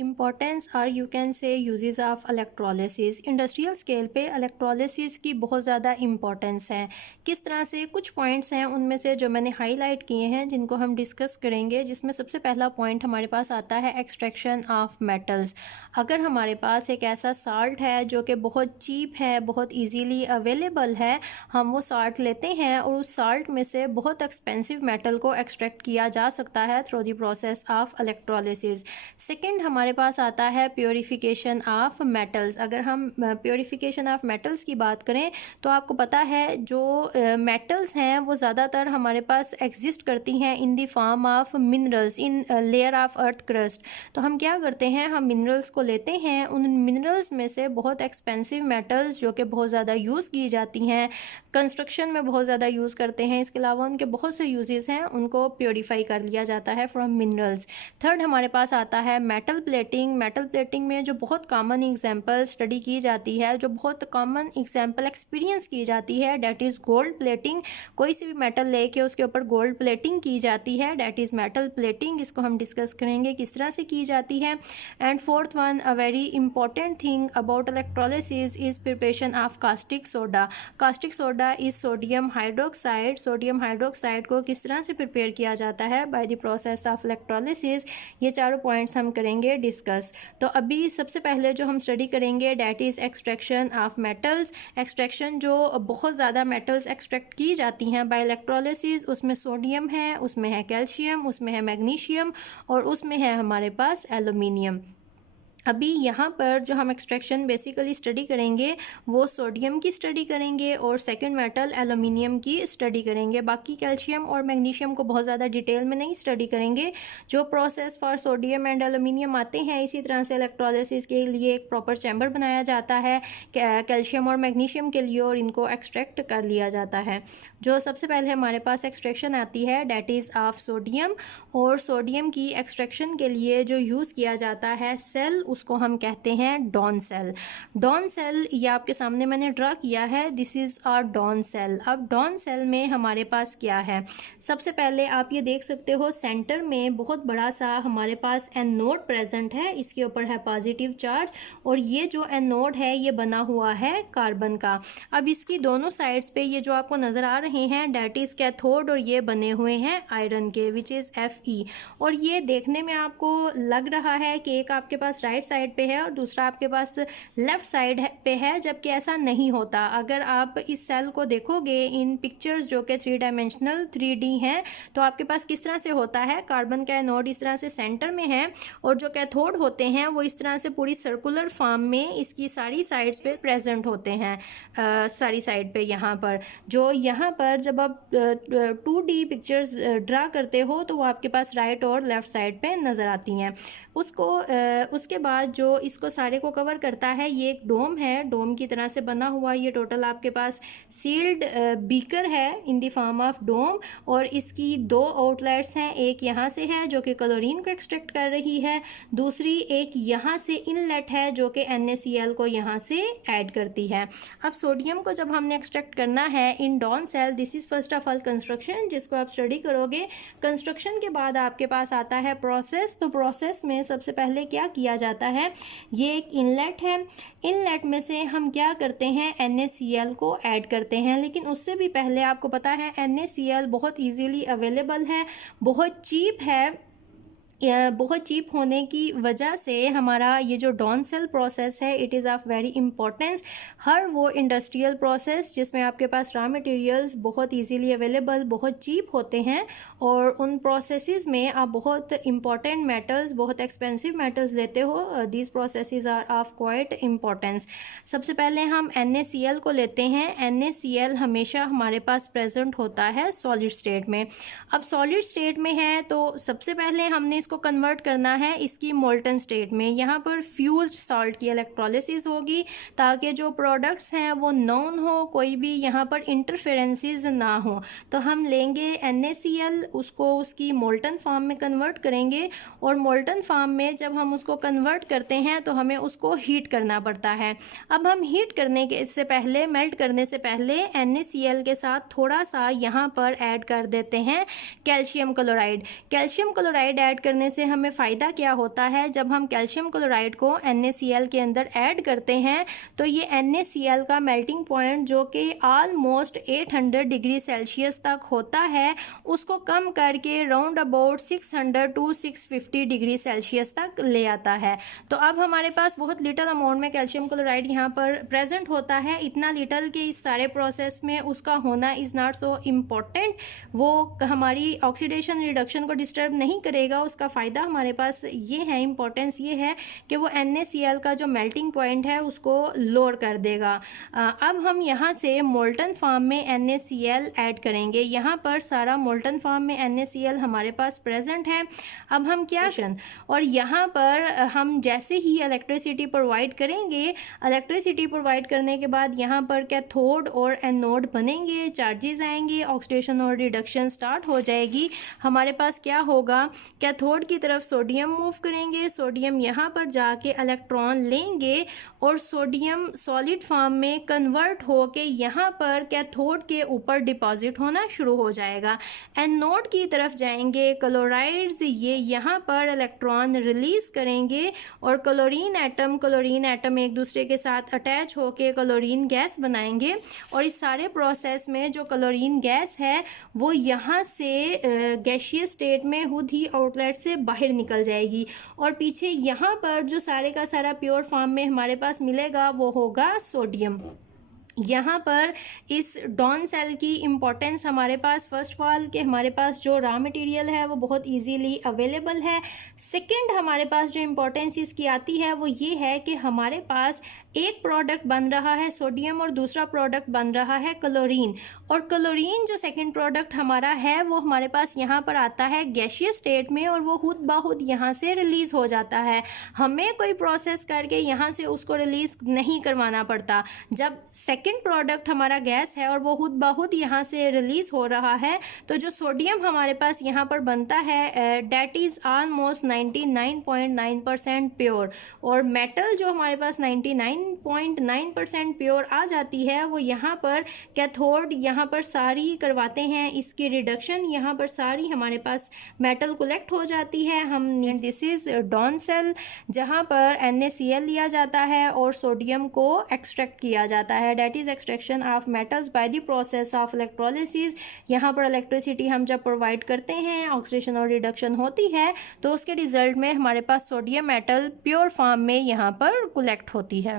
Importance और you can say uses of electrolysis. Industrial scale पे electrolysis की बहुत ज़्यादा इम्पॉर्टेंस है। किस तरह से, कुछ पॉइंट्स हैं उनमें से जो मैंने हाईलाइट किए हैं जिनको हम डिस्कस करेंगे, जिसमें सबसे पहला पॉइंट हमारे पास आता है एक्सट्रैक्शन ऑफ मेटल्स। अगर हमारे पास एक ऐसा साल्ट है जो कि बहुत चीप है, बहुत ईजीली अवेलेबल है, हम वो साल्ट लेते हैं और उस साल्ट में से बहुत एक्सपेंसिव मेटल को एक्सट्रैक्ट किया जा सकता है through the process of electrolysis. Second हमारे पास आता है प्योरीफिकेशन ऑफ मेटल्स। अगर हम प्योरीफिकेशन ऑफ मेटल्स की बात करें तो आपको पता है जो मेटल्स हैं वो ज़्यादातर हमारे पास एग्जिस्ट करती हैं इन the form of minerals in layer of earth crust. तो हम क्या करते हैं, हम मिनरल्स को लेते हैं, उन मिनरल्स में से बहुत एक्सपेंसिव मेटल्स जो कि बहुत ज़्यादा यूज़ की जाती हैं, कंस्ट्रक्शन में बहुत ज़्यादा यूज़ करते हैं, इसके अलावा उनके बहुत से यूजेस हैं, उनको प्योरीफाई कर लिया जाता है फ्रॉम मिनरल्स। थर्ड हमारे पास आता है मेटल प्लेटिंग। मेटल प्लेटिंग में जो बहुत कॉमन एग्जांपल स्टडी की जाती है, जो बहुत कॉमन एग्जांपल एक्सपीरियंस की जाती है, डैट इज़ गोल्ड प्लेटिंग। कोई सी भी मेटल लेके उसके ऊपर गोल्ड प्लेटिंग की जाती है, डैट इज़ मेटल प्लेटिंग। इसको हम डिस्कस करेंगे किस तरह से की जाती है। And fourth one, a very important thing about electrolysis is preparation of caustic soda. Caustic soda is sodium hydroxide. Sodium hydroxide को किस तरह से प्रिपेयर किया जाता है by the process of electrolysis, ये चारों पॉइंट्स हम करेंगे डिस्कस। तो अभी सबसे पहले जो हम स्टडी करेंगे that is extraction of metals. Extraction, जो बहुत ज़्यादा मेटल्स एक्सट्रैक्ट की जाती हैं बाय इलेक्ट्रोलिसिस, उसमें सोडियम है, उसमें है कैल्शियम, उसमें है मैग्नीशियम और उसमें है हमारे पास एल्यूमिनियम। अभी यहाँ पर जो हम एक्सट्रैक्शन बेसिकली स्टडी करेंगे वो सोडियम की स्टडी करेंगे और सेकंड मेटल एल्यूमिनियम की स्टडी करेंगे। बाकी कैल्शियम और मैग्नीशियम को बहुत ज़्यादा डिटेल में नहीं स्टडी करेंगे। जो process for sodium and aluminium आते हैं, इसी तरह से इलेक्ट्रोलिसिस के लिए एक प्रॉपर चैम्बर बनाया जाता है कैल्शियम और मैग्नीशियम के लिए और इनको एक्सट्रैक्ट कर लिया जाता है। जो सबसे पहले हमारे पास एक्सट्रैक्शन आती है डैट इज़ ऑफ सोडियम, और सोडियम की एक्सट्रैक्शन के लिए जो यूज़ किया जाता है सेल, उसको हम कहते हैं डॉन सेल। डॉन सेल ये आपके सामने मैंने ड्रा किया है, this is our Downs cell. अब डॉन सेल में हमारे पास क्या है, सबसे पहले आप ये देख सकते हो सेंटर में बहुत बड़ा सा हमारे पास एनोड प्रेजेंट है, इसके ऊपर है पॉजिटिव चार्ज और ये जो एनोड है ये बना हुआ है कार्बन का। अब इसकी दोनों साइड्स पे ये जो आपको नज़र आ रहे हैं डैट इज़ कैथोड और ये बने हुए हैं आयरन के, विच इज़ Fe। और ये देखने में आपको लग रहा है कि एक आपके पास राइट साइड पे है और दूसरा आपके पास लेफ्ट साइड पे है, जबकि ऐसा नहीं होता। अगर आप इस सेल को देखोगे इन पिक्चर्स जो कि 3 डायमेंशनल 3D हैं, तो आपके पास किस तरह से होता है, कार्बन का एनोड इस तरह से सेंटर में है और जो कैथोड होते हैं वो इस तरह से पूरी सर्कुलर फॉर्म में इसकी सारी साइड्स पे प्रेजेंट होते हैं। सारी साइड पे यहाँ पर जब आप 2D पिक्चर्स ड्रा करते हो तो वो आपके पास राइट और लेफ्ट साइड पे नज़र आती हैं। उसके बाद जो इसको सारे को कवर करता है ये एक डोम है, डोम की तरह से बना हुआ। ये टोटल आपके पास सील्ड बीकर है in the form of dome और इसकी 2 आउटलेट्स हैं, एक यहाँ से है जो कि क्लोरीन को एक्सट्रैक्ट कर रही है, दूसरी एक यहाँ से इनलेट है जो कि NaCl को यहाँ से ऐड करती है। अब सोडियम को जब हमने एक्सट्रैक्ट करना है in Down cell, this is first of all construction, जिसको आप स्टडी करोगे। कंस्ट्रक्शन के बाद आपके पास आता है प्रोसेस। तो प्रोसेस में सबसे पहले क्या किया जाता है, ये एक इनलेट है, इनलेट में से हम क्या करते हैं, NaCl को ऐड करते हैं। लेकिन उससे भी पहले आपको पता है NaCl बहुत इजीली अवेलेबल है, बहुत चीप है। बहुत चीप होने की वजह से हमारा ये जो डॉन सेल प्रोसेस है it is of very importance. हर वो इंडस्ट्रियल प्रोसेस जिसमें आपके पास रॉ मटेरियल्स बहुत इजीली अवेलेबल, बहुत चीप होते हैं और उन प्रोसेसेस में आप बहुत इंपॉर्टेंट मेटल्स, बहुत एक्सपेंसिव मेटल्स लेते हो, these processes are of quite importance. सबसे पहले हम NaCl को लेते हैं। NaCl हमेशा हमारे पास प्रेजेंट होता है सॉलिड स्टेट में। अब सॉलिड स्टेट में है तो सबसे पहले हमने इसको कन्वर्ट करना है इसकी मोल्टन स्टेट में। यहाँ पर फ्यूज्ड सॉल्ट की इलेक्ट्रोलिसिस होगी ताकि जो प्रोडक्ट्स हैं वो नॉन हो, कोई भी यहाँ पर इंटरफेरेंसेस ना हो। तो हम लेंगे NaCl, उसको उसकी मोल्टन फॉर्म में कन्वर्ट करेंगे और मोल्टन फॉर्म में जब हम उसको कन्वर्ट करते हैं तो हमें उसको हीट करना पड़ता है। अब हम हीट करने के इससे पहले, मेल्ट करने से पहले NaCl के साथ थोड़ा सा यहाँ पर ऐड कर देते हैं calcium chloride. Calcium chloride add करने करने से हमें फ़ायदा क्या होता है, जब हम कैल्शियम क्लोराइड को NaCl के अंदर ऐड करते हैं तो ये NaCl का मेल्टिंग पॉइंट जो कि ऑलमोस्ट 800 डिग्री सेल्सियस तक होता है, उसको कम करके round about 600 to 650 degree Celsius तक ले आता है। तो अब हमारे पास बहुत लिटल अमाउंट में कैल्शियम क्लोराइड यहाँ पर प्रेजेंट होता है, इतना लिटल कि इस सारे प्रोसेस में उसका होना इज़ नॉट सो इम्पोर्टेंट। वो हमारी ऑक्सीडेशन रिडक्शन को डिस्टर्ब नहीं करेगा। उसका फ़ायदा हमारे पास ये है, इम्पोर्टेंस ये है कि वो NaCl का जो मेल्टिंग पॉइंट है उसको लोअर कर देगा। अब हम यहाँ से मोल्टन फॉर्म में NaCl ऐड करेंगे। यहाँ पर सारा मोल्टन फॉर्म में NaCl हमारे पास प्रेजेंट है। अब हम क्या और यहाँ पर हम जैसे ही इलेक्ट्रिसिटी प्रोवाइड करेंगे, इलेक्ट्रिसिटी प्रोवाइड करने के बाद यहाँ पर कैथोड और एनोड बनेंगे, चार्जेस आएंगे, ऑक्सीडेशन और रिडक्शन स्टार्ट हो जाएगी। हमारे पास क्या होगा, कैथोड की तरफ सोडियम मूव करेंगे, सोडियम यहाँ पर जाके इलेक्ट्रॉन लेंगे और सोडियम सॉलिड फॉर्म में कन्वर्ट होके यहाँ पर कैथोड के ऊपर डिपॉजिट होना शुरू हो जाएगा। एनोड की तरफ जाएंगे क्लोराइड्स, ये यहाँ पर इलेक्ट्रॉन रिलीज करेंगे और क्लोरीन एटम एक दूसरे के साथ अटैच होके क्लोरीन गैस बनाएंगे। और इस सारे प्रोसेस में जो क्लोरीन गैस है वो यहाँ से गैसियस स्टेट में खुद ही आउटलेट से बाहर निकल जाएगी और पीछे यहाँ पर जो सारे का सारा प्योर फॉर्म में हमारे पास मिलेगा वो होगा सोडियम। यहाँ पर इस डॉन सेल की इम्पोर्टेंस हमारे पास फर्स्ट ऑफ ऑल कि हमारे पास जो रॉ मटेरियल है वो बहुत इजीली अवेलेबल है। सेकंड हमारे पास जो इम्पोर्टेंस इसकी आती है वो ये है कि हमारे पास एक प्रोडक्ट बन रहा है सोडियम और दूसरा प्रोडक्ट बन रहा है क्लोरीन। और क्लोरीन जो सेकंड प्रोडक्ट हमारा है वो हमारे पास यहाँ पर आता है गैसियस स्टेट में और वो खुद ब खुद यहाँ से रिलीज़ हो जाता है। हमें कोई प्रोसेस करके यहाँ से उसको रिलीज़ नहीं करवाना पड़ता। जब सेकंड प्रोडक्ट हमारा गैस है और वो खुद ब खुद यहाँ से रिलीज़ हो रहा है तो जो सोडियम हमारे पास यहाँ पर बनता है डेट इज़ ऑलमोस्ट 99.9% प्योर। और मेटल जो हमारे पास 99.9% प्योर आ जाती है वो यहाँ पर कैथोड यहाँ पर सारी करवाते हैं, इसकी रिडक्शन यहाँ पर सारी हमारे पास मेटल कलेक्ट हो जाती है। हम दिस इज़ डॉन सेल जहाँ पर NaCl लिया जाता है और सोडियम को एक्सट्रैक्ट किया जाता है, that is extraction of metals by the process of electrolysis. यहाँ पर इलेक्ट्रिसिटी हम जब प्रोवाइड करते हैं, ऑक्सीडेशन और रिडक्शन होती है तो उसके रिजल्ट में हमारे पास सोडियम मेटल प्योर फॉर्म में यहाँ पर कलेक्ट होती है।